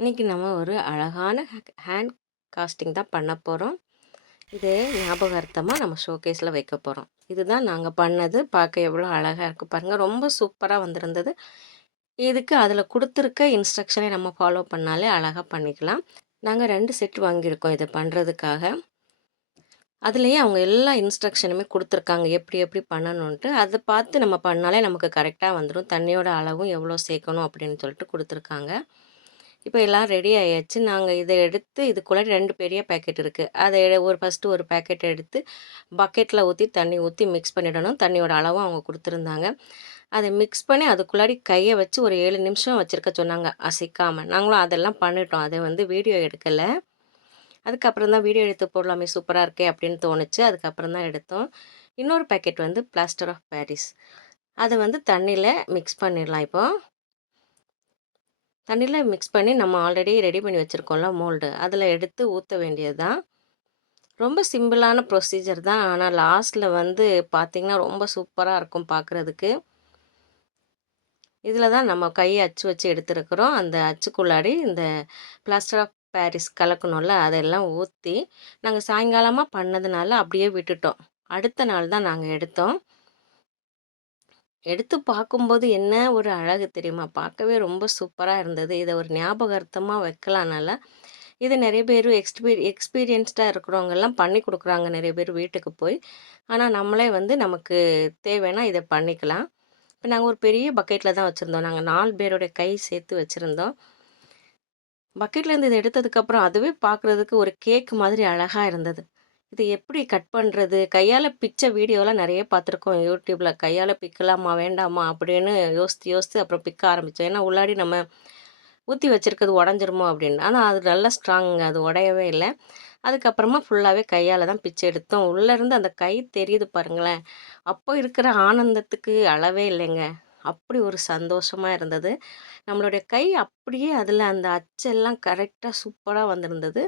இன்னைக்கு நம்ம ஒரு அழகான ஹேண்ட் காஸ்டிங் தான் பண்ண போகிறோம் இது ஞாபகார்த்தமாக நம்ம ஷோகேஸில் வைக்க போகிறோம் இதுதான் நாங்கள் பண்ணது. பார்க்க எவ்வளோ அழகாக இருக்குது பாருங்கள் ரொம்ப சூப்பராக வந்திருந்தது. இதுக்கு அதில் கொடுத்துருக்க இன்ஸ்ட்ரக்ஷனை நம்ம ஃபாலோ பண்ணாலே அழகாக பண்ணிக்கலாம். நாங்கள் ரெண்டு செட் வாங்கியிருக்கோம் இதை பண்ணுறதுக்காக அதுலேயே அவங்க எல்லா இன்ஸ்ட்ரக்ஷனுமே கொடுத்துருக்காங்க. எப்படி எப்படி பண்ணணுன்ட்டு அதை பார்த்து நம்ம பண்ணாலே நமக்கு கரெக்டாக வந்துடும் தண்ணியோட அளவும் எவ்வளோ சேர்க்கணும் அப்படின்னு சொல்லிட்டு கொடுத்துருக்காங்க. இப்போ எல்லாம் ரெடி ஆயாச்சு. நாங்கள் இதை எடுத்து இதுக்குள்ளே ரெண்டு பெரிய பேக்கெட் இருக்குது அதை ஒரு ஃபஸ்ட்டு ஒரு பேக்கெட் எடுத்து பக்கெட்டில் ஊற்றி தண்ணி ஊற்றி மிக்ஸ் பண்ணிடணும். தண்ணியோட அளவும் அவங்க கொடுத்துருந்தாங்க. அதை மிக்ஸ் பண்ணி அதுக்குள்ளாடி கையை வச்சு ஒரு ஏழு நிமிஷம் வச்சுருக்க சொன்னாங்க. அசைக்காமல் நாங்களும் அதெல்லாம் பண்ணிட்டோம். அதை வந்து வீடியோ எடுக்கலை. அதுக்கப்புறம் தான் வீடியோ எடுத்து போடலாமே சூப்பராக இருக்கே அப்படின்னு தோணுச்சு. அதுக்கப்புறம் தான் எடுத்தோம். இன்னொரு பேக்கெட் வந்து பிளாஸ்டர் ஆஃப் பேரிஸ் அதை வந்து தண்ணியில் மிக்ஸ் பண்ணிடலாம் இப்போது தண்ணியில் மிக்ஸ் பண்ணி நம்ம ஆல்ரெடி ரெடி பண்ணி வச்சுருக்கோம்ல மோல்டு அதில் எடுத்து ஊற்ற வேண்டியது தான் ரொம்ப சிம்பிளான ப்ரொசீஜர் தான். ஆனால் லாஸ்ட்டில் வந்து பார்த்திங்கன்னா ரொம்ப சூப்பராக இருக்கும் பார்க்குறதுக்கு இதில் தான் நம்ம கையை அச்சு வச்சு எடுத்துருக்குறோம். அந்த அச்சுக்குள்ளாடி இந்த பிளாஸ்டர் ஆஃப் பாரிஸ் கலக்கணும்ல அதெல்லாம் ஊற்றி நாங்கள் சாயங்காலமாக பண்ணதுனால அப்படியே விட்டுட்டோம். அடுத்த நாள் தான் நாங்கள் எடுத்தோம். எடுத்து பார்க்கும்போது என்ன ஒரு அழகு தெரியுமா? பார்க்கவே ரொம்ப சூப்பராக இருந்தது. இதை ஒரு ஞாபகார்த்தமாக வைக்கலானால இது நிறைய பேர் எக்ஸ்பீரி எக்ஸ்பீரியன்ஸ்டாக இருக்கிறவங்கெல்லாம் பண்ணி கொடுக்குறாங்க நிறைய பேர் வீட்டுக்கு போய். ஆனால் நம்மளே வந்து நமக்கு தேவைன்னா இதை பண்ணிக்கலாம். இப்போ நாங்கள் ஒரு பெரிய பக்கெட்டில் தான் வச்சுருந்தோம். நாங்கள் நாலு பேருடைய கை சேர்த்து வச்சுருந்தோம். பக்கெட்லேருந்து இதை எடுத்ததுக்கப்புறம் அதுவே பார்க்குறதுக்கு ஒரு கேக் மாதிரி அழகாக இருந்தது. இது எப்படி கட் பண்ணுறது கையால் பிச்ச வீடியோலாம் நிறைய பார்த்துருக்கோம் யூடியூப்பில் கையால் பிக்கலாமா வேண்டாமா அப்படின்னு யோசித்து யோசித்து அப்புறம் பிக்க ஆரம்பித்தோம் ஏன்னா உள்ளாடி நம்ம ஊற்றி வச்சுருக்கிறது உடஞ்சிருமோ அப்படின்னு. ஆனால் அது நல்லா ஸ்ட்ராங்குங்க. அது உடையவே இல்லை. அதுக்கப்புறமா ஃபுல்லாகவே கையால் தான் பிச்சை எடுத்தோம். உள்ளேருந்து அந்த கை தெரியுது பாருங்களேன். அப்போ இருக்கிற ஆனந்தத்துக்கு அளவே இல்லைங்க. அப்படி ஒரு சந்தோஷமாக இருந்தது. நம்மளுடைய கை அப்படியே அதில் அந்த அச்செல்லாம் கரெக்டாக சூப்பராக வந்திருந்தது.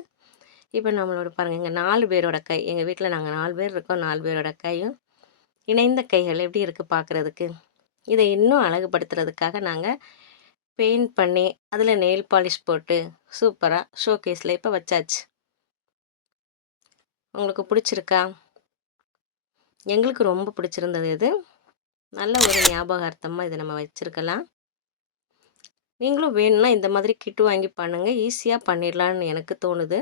இப்போ நம்மளோட பாருங்கள் எங்கள் நாலு பேரோட கை எங்கள் வீட்டில் நாங்கள் நாலு பேர் இருக்கோம். நாலு பேரோட கையும் இணைந்த கைகள் எப்படி இருக்குது பார்க்குறதுக்கு இதை இன்னும் அழகுபடுத்துறதுக்காக நாங்கள் பெயிண்ட் பண்ணி அதில் நெயில் பாலிஷ் போட்டு சூப்பராக ஷோகேஸில் இப்போ வச்சாச்சு. உங்களுக்கு பிடிச்சிருக்கா? எங்களுக்கு ரொம்ப பிடிச்சிருந்தது இது. நல்ல ஒரு ஞாபகார்த்தமாக இதை நம்ம வச்சுருக்கலாம். நீங்களும் வேணும்னா இந்த மாதிரி கிட்டு வாங்கி பண்ணுங்கள் ஈஸியாக பண்ணிடலான்னு எனக்கு தோணுது.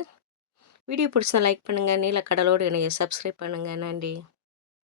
வீடியோ பிடிச்சா லைக் பண்ணுங்கள் நீல கடலோடு என்னைய சப்ஸ்கிரைப் பண்ணுங்கள் நன்றி.